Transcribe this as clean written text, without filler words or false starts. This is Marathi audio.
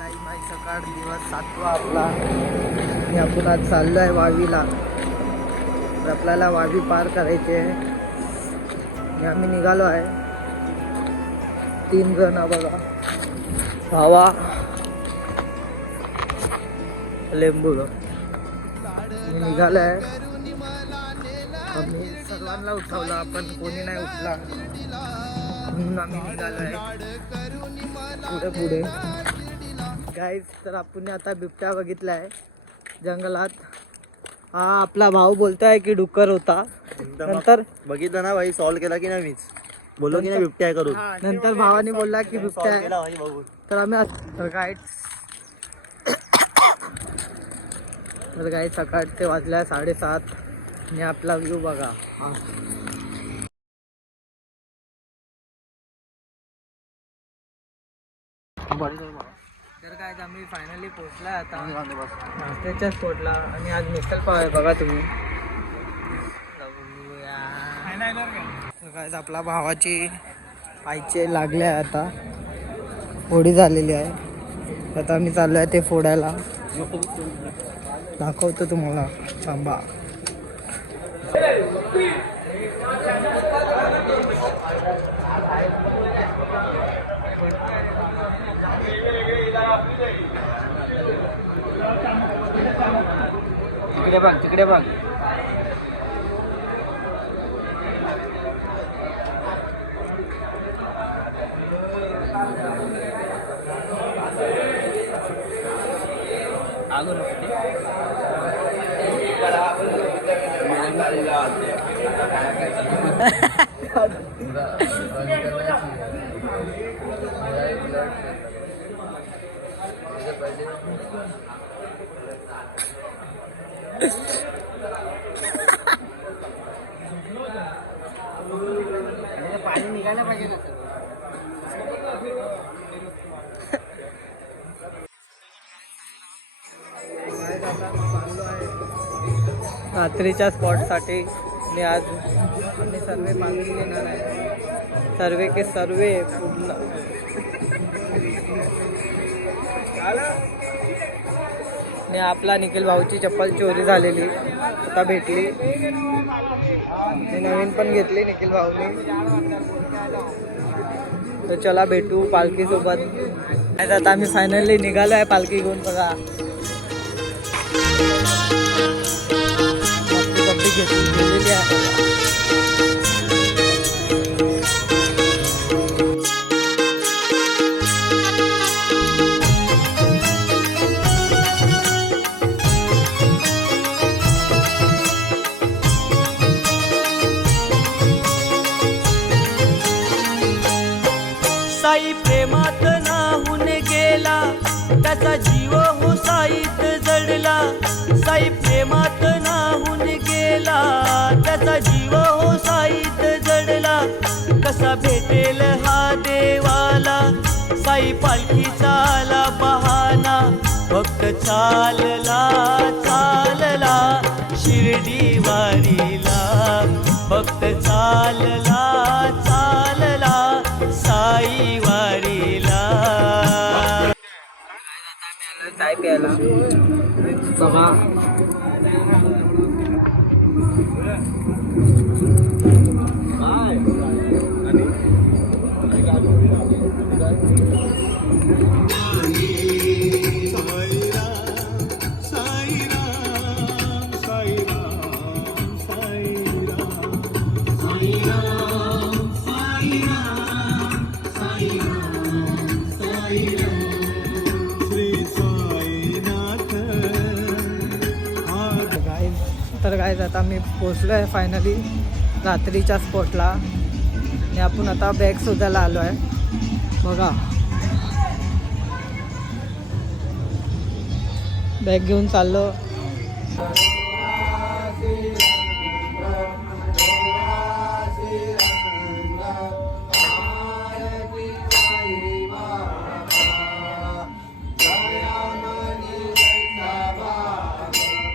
साई माई सकाळ दिवस 7वा आपला आणि आपण आज चाललो आहे वावीला. तर आपल्याला वावी पार करायचे आहे आणि आम्ही निघालो आहे 3 जण. बघा भावा लेंबू मी निघालो आहे. आम्ही सर्वांना उठवलं पण कोणी नाही उठला म्हणून आम्ही निघालो आहे पुढे गाईज. तर आपण आता बिबट्या बघितला आहे जंगलात. हा आपला भाऊ बोलतोय की डुक्कर होता. नंतर बघितलं ना भाई, सॉल्व केला की नाही मीच बोललो की नाही बिबट्या आहे करून. नंतर भावाने बोलला की बिबट्या आहे. तर आम्ही तर गाईज सकाळचे वाजल्या 7:30 आणि आपला व्ह्यू बघा. तर काय आम्ही फायनली पोहोचलाय आता नाश्त्याच्या स्पॉटला आणि आज मिसल पाव आहे बघा तुम्ही. काय आपला भावाची आईचे लागले आहे आता, होडी झालेली आहे. आता आम्ही चाललो आहे ते फोडायला. दाखवतो तुम्हाला, थांबा. तिकडे बघ. पाणी निघायला पाहिजे ना. रात्रीच्या स्पॉटसाठी मी आज आम्ही सर्वे मागणी घेणार आहे. सर्वे के सर्वे पूर्ण आणि आपला निखिल भाऊची चप्पल चोरी झालेली आता भेटली. नवीन पण घेतली निखिल भाऊने. तर चला भेटू पालखी सोबत. आता आम्ही फायनली निघालो आहे पालखी घेऊन. बघा घेतली गेलेली आहे. साई प्रेमात नाहून गेला, त्याचा जीव हो साईत जडला. साई प्रेमात नाहून गेला, त्याचा जीव हो साईत जडला. कसा भेटेल हा देवाला, साई पालखीचा आला बहाना. भक्त चालला चालला शिर्डी वारीला, भक्त चालला चालला साई वारीला. चाय प्यायला बघा. तर काय आता मी पोचलो आहे फायनली रात्रीच्या स्पॉटला आणि आपण आता बॅग शोधायला आलो आहे. बघा बॅग घेऊन चाललो.